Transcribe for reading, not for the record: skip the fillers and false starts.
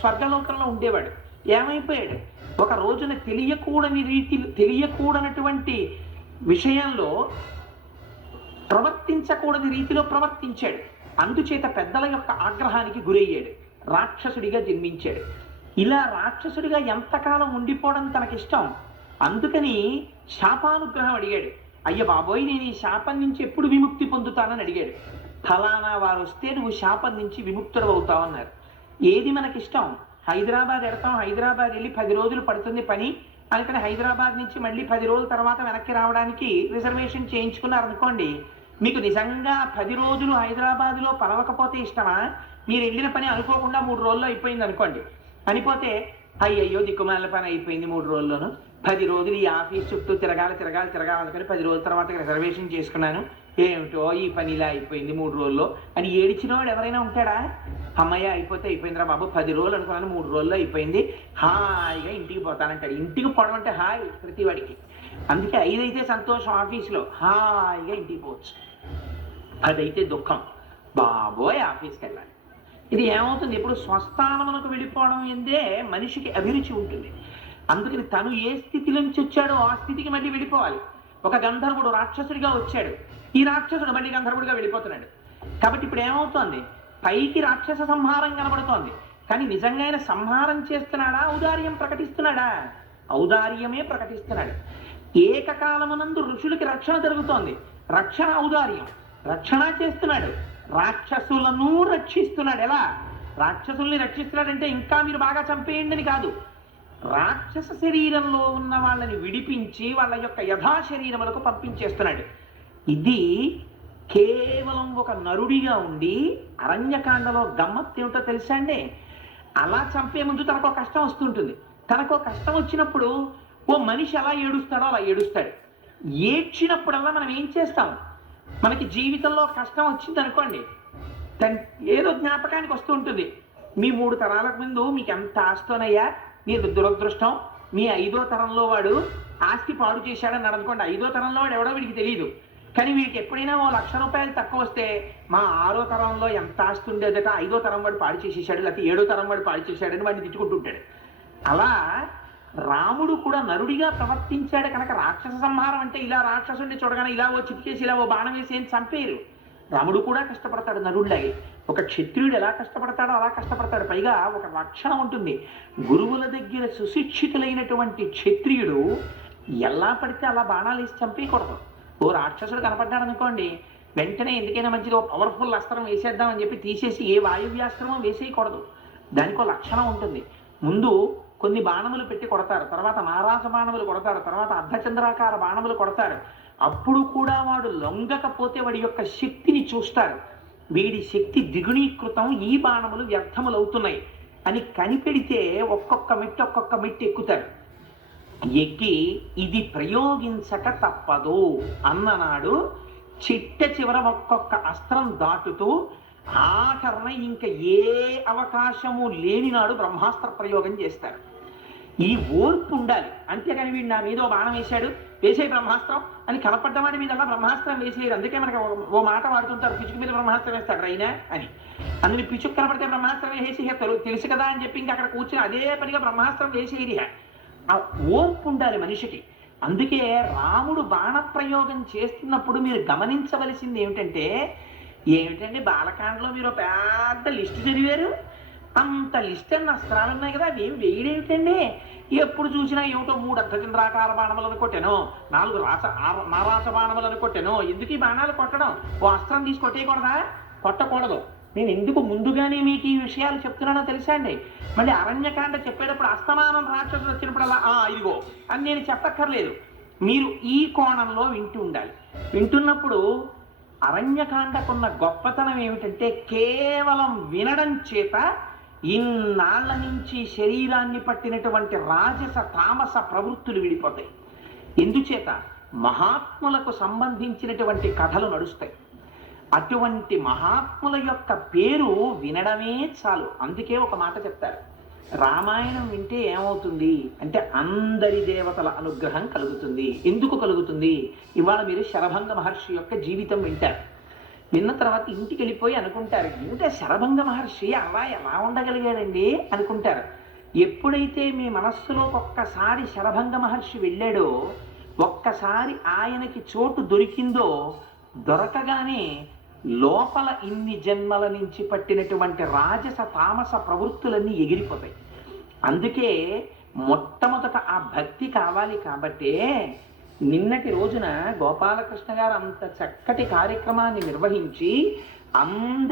స్వర్గలోకంలో ఉండేవాడు. ఏమైపోయాడు? ఒక రోజున తెలియకూడనటువంటి విషయంలో ప్రవర్తించకూడని రీతిలో ప్రవర్తించాడు. అందుచేత పెద్దల యొక్క ఆగ్రహానికి గురయ్యాడు, రాక్షసుడిగా జన్మించాడు. ఇలా రాక్షసుడిగా ఎంతకాలం ఉండిపోవడం తనకిష్టం. అందుకని శాపానుగ్రహం అడిగాడు. అయ్య బాబోయ్, నేను ఈ శాపం నుంచి ఎప్పుడు విముక్తి పొందుతానని అడిగాడు. ఫలానా వారు వస్తే నువ్వు శాపం నుంచి విముక్తుడు అవుతావు అన్నారు. ఏది మనకిష్టం? హైదరాబాద్ ఎడతాం, హైదరాబాద్ వెళ్ళి 10 రోజులు పడుతుంది పని, అందుకని హైదరాబాద్ నుంచి మళ్ళీ 10 రోజుల తర్వాత వెనక్కి రావడానికి రిజర్వేషన్ చేయించుకున్నారనుకోండి, మీకు నిజంగా 10 రోజులు హైదరాబాద్లో పలవకపోతే ఇష్టమా? మీరు వెళ్ళిన పని అనుకోకుండా 3 రోజుల్లో అయిపోయింది అనుకోండి. అనిపోతే అయ్యయ్యో దిక్కుమాల పని అయిపోయింది 3 రోజుల్లోనూ, 10 రోజులు ఈ ఆఫీస్ చుట్టూ తిరగాలనుకొని 10 రోజుల తర్వాత రిజర్వేషన్ చేసుకున్నాను, ఏమిటో ఈ పని ఇలా అయిపోయింది 3 రోజుల్లో అని ఏడిచిన వాడు ఎవరైనా ఉంటాడా? అమ్మయ్య అయిపోయిందిరా బాబు, 10 రోజులు అనుకున్నాను 3 రోజుల్లో అయిపోయింది, హాయిగా ఇంటికి పోతానంటాడు. ఇంటికి పోవడం అంటే హాయి ప్రతి వాడికి. అందుకే 5 అయితే సంతోషం, ఆఫీస్లో హాయిగా ఇంటికి పోవచ్చు. 10 అయితే దుఃఖం, బాబోయ్ ఆఫీస్కి వెళ్ళాలి. ఇది ఏమవుతుంది? ఎప్పుడు స్వస్థానమునకు వెళ్ళిపోవడం ఎందే మనిషికి అభిరుచి ఉంటుంది. అందుకని తను ఏ స్థితి నుంచి వచ్చాడో ఆ స్థితికి మళ్ళీ వెళ్ళిపోవాలి. ఒక గంధర్వుడు రాక్షసుడిగా వచ్చాడు, ఈ రాక్షసుడు మళ్ళీ గంధర్వుడిగా వెళ్ళిపోతున్నాడు. కాబట్టి ఇప్పుడు ఏమవుతోంది? పైకి రాక్షస సంహారం కనబడుతోంది, కానీ నిజంగా ఆయన సంహారం చేస్తున్నాడా, ఔదార్యం ప్రకటిస్తున్నాడా? ఔదార్యమే ప్రకటిస్తున్నాడు. ఏకకాలమునందు ఋషులకి రక్షణ జరుగుతోంది, రక్షణ ఔదార్యం. రక్షణ చేస్తున్నాడు, రాక్షసులను రక్షిస్తున్నాడు. ఎలా? రాక్షసుల్ని రక్షిస్తున్నాడంటే ఇంకా మీరు బాగా చంపేయండి అని కాదు, రాక్షస శరీరంలో ఉన్న వాళ్ళని విడిపించి వాళ్ళ యొక్క యథా శరీరములకు పంపించేస్తున్నాడు. ఇది కేవలం ఒక నరుడిగా ఉండి అరణ్యకాండలో గమ్మత్తు ఏమిటో తెలుసా అండి? అలా చంపే ముందు తనకు కష్టం వస్తుంటుంది. తనకు కష్టం వచ్చినప్పుడు ఓ మనిషి ఎలా ఏడుస్తాడో అలా ఏడుస్తాడు. ఏడ్చినప్పుడల్లా మనం ఏం చేస్తాం? మనకి జీవితంలో కష్టం వచ్చింది అనుకోండి, ఏదో జ్ఞాపకానికి వస్తూ ఉంటుంది. మీ 3 తరాలకు ముందు మీకు ఎంత ఆస్తోనయ్యా, మీ దురదృష్టం, మీ 5వ తరంలో వాడు ఆస్తి పాడు చేశాడని అనుకోండి. 5వ తరంలో వాడు ఎవడో వీడికి తెలియదు, కానీ వీడికి ఎప్పుడైనా ఓ 1,00,000 రూపాయలు తక్కువ వస్తే మా 6వ తరంలో ఎంత ఆస్తి ఉండేదట, 5వ తరం వాడు పాడు చేసేసాడు, లేకపోతే 7వ తరం వాడు పాడు చేశాడని వాడిని తిట్టుకుంటుంటాడు. అలా రాముడు కూడా నరుడిగా ప్రవర్తించాడు కనుక రాక్షస సంహారం అంటే ఇలా రాక్షసుడిని చూడగానే ఇలా ఓ చిటికేసి ఇలా ఓ బాణం వేసి ఏం చంపేరు. రాముడు కూడా కష్టపడతాడు నరుడిలాగే. ఒక క్షత్రియుడు ఎలా కష్టపడతాడో అలా కష్టపడతాడు. పైగా ఒక లక్షణం ఉంటుంది, గురువుల దగ్గర సుశిక్షితులైనటువంటి క్షత్రియుడు ఎలా పడితే అలా బాణాలు వేసి చంపేయకూడదు. ఓ రాక్షసుడు కనపడ్డాడు అనుకోండి, వెంటనే ఎందుకైనా మంచిది ఓ పవర్ఫుల్ అస్త్రం వేసేద్దామని చెప్పి తీసేసి ఏ వాయువ్యాస్త్రమో వేసేయకూడదు. దానికో లక్షణం ఉంటుంది. ముందు కొన్ని బాణములు పెట్టి కొడతారు, తర్వాత నారాస బాణములు కొడతారు, తర్వాత అర్ధచంద్రాకార బాణములు కొడతారు. అప్పుడు కూడా వాడు లొంగకపోతే వాడి యొక్క శక్తిని చూస్తారు. వీడి శక్తి ద్విగుణీకృతం, ఈ బాణములు వ్యర్థములు అవుతున్నాయి అని కనిపెడితే ఒక్కొక్క మెట్టు ఎక్కుతారు. ఎక్కి ఇది ప్రయోగించక తప్పదు అన్ననాడు చిట్ట చివర ఒక్కొక్క అస్త్రం దాటుతూ ఆఖరణ ఇంకా ఏ అవకాశము లేని నాడు బ్రహ్మాస్త్ర ప్రయోగం చేస్తారు. ఈ ఓర్పు ఉండాలి. అంతేగాని వీడు నా మీద ఓ బాణం వేసే బ్రహ్మాస్త్రం అని కనపడ్డవాడి మీద అలా బ్రహ్మాస్త్రం వేసేయరు. అందుకే మనకి ఓ మాట వాడుతుంటారు, పిచుకు మీద బ్రహ్మాస్త్రం వేస్తాడు రైనా అని. అందుని పిచుకు కనపడితే బ్రహ్మాస్త్రం వేసేసి తెలుసు కదా అని చెప్పి ఇంకా అక్కడ కూర్చుని అదే పనిగా బ్రహ్మాస్త్రం వేసేది. ఆ ఓర్పు ఉండాలి మనిషికి. అందుకే రాముడు బాణప్రయోగం చేస్తున్నప్పుడు మీరు గమనించవలసింది ఏమిటంటే బాలకాండలో మీరు పెద్ద లిస్టు చదివారు, అంత లిస్ట్ అన్న అస్త్రాలు ఉన్నాయి కదా, అవి ఏమి వేయడేమిటండి? ఎప్పుడు చూసినా ఏమిటో 3 అర్ధచంద్రాకార బాణములను కొట్టాను, 4 నారాస బాణములను కొట్టాను. ఎందుకు ఈ బాణాలు కొట్టడం? ఓ అస్త్రం తీసి కొట్టేయకూడదా? కొట్టకూడదు. నేను ఎందుకు ముందుగానే మీకు ఈ విషయాలు చెప్తున్నానో తెలుసా అండి? మళ్ళీ అరణ్యకాండ చెప్పేటప్పుడు అస్తమానం రాక్షసులు వచ్చినప్పుడల్లా ఇదిగో అని నేను చెప్పక్కర్లేదు. మీరు ఈ కోణంలో వింటూ ఉండాలి. వింటున్నప్పుడు అరణ్యకాండకున్న గొప్పతనం ఏమిటంటే కేవలం వినడం చేత ఇన్నాళ్ల నుంచి శరీరాన్ని పట్టినటువంటి రాజస తామస ప్రవృత్తులు విడిపోతాయి. ఎందుచేత మహాత్ములకు సంబంధించినటువంటి కథలు నడుస్తాయి. అటువంటి మహాత్ముల యొక్క పేరు వినడమే చాలు. అందుకే ఒక మాట చెప్తారు, రామాయణం వింటే ఏమవుతుంది అంటే అందరి దేవతల అనుగ్రహం కలుగుతుంది. ఎందుకు కలుగుతుంది? ఇవాళ మీరు శరభంగ మహర్షి యొక్క జీవితం వింటారు. విన్న తర్వాత ఇంటికి వెళ్ళిపోయి అనుకుంటారు, ఇంత శరభంగ మహర్షి అలా ఎలా ఉండగలిగాడండి అనుకుంటారు. ఎప్పుడైతే మీ మనస్సులో ఒక్కసారి శరభంగ మహర్షి వెళ్ళాడో, ఒక్కసారి ఆయనకి చోటు దొరికిందో, దొరకగానే లోపల ఇన్ని జన్మల నుంచి పట్టినటువంటి రాజస తామస ప్రవృత్తులన్నీ ఎగిరిపోతాయి. అందుకే మొట్టమొదట ఆ భక్తి కావాలి. కాబట్టే నిన్నటి రోజున గోపాలకృష్ణ గారు అంత చక్కటి కార్యక్రమాన్ని నిర్వహించి అందరి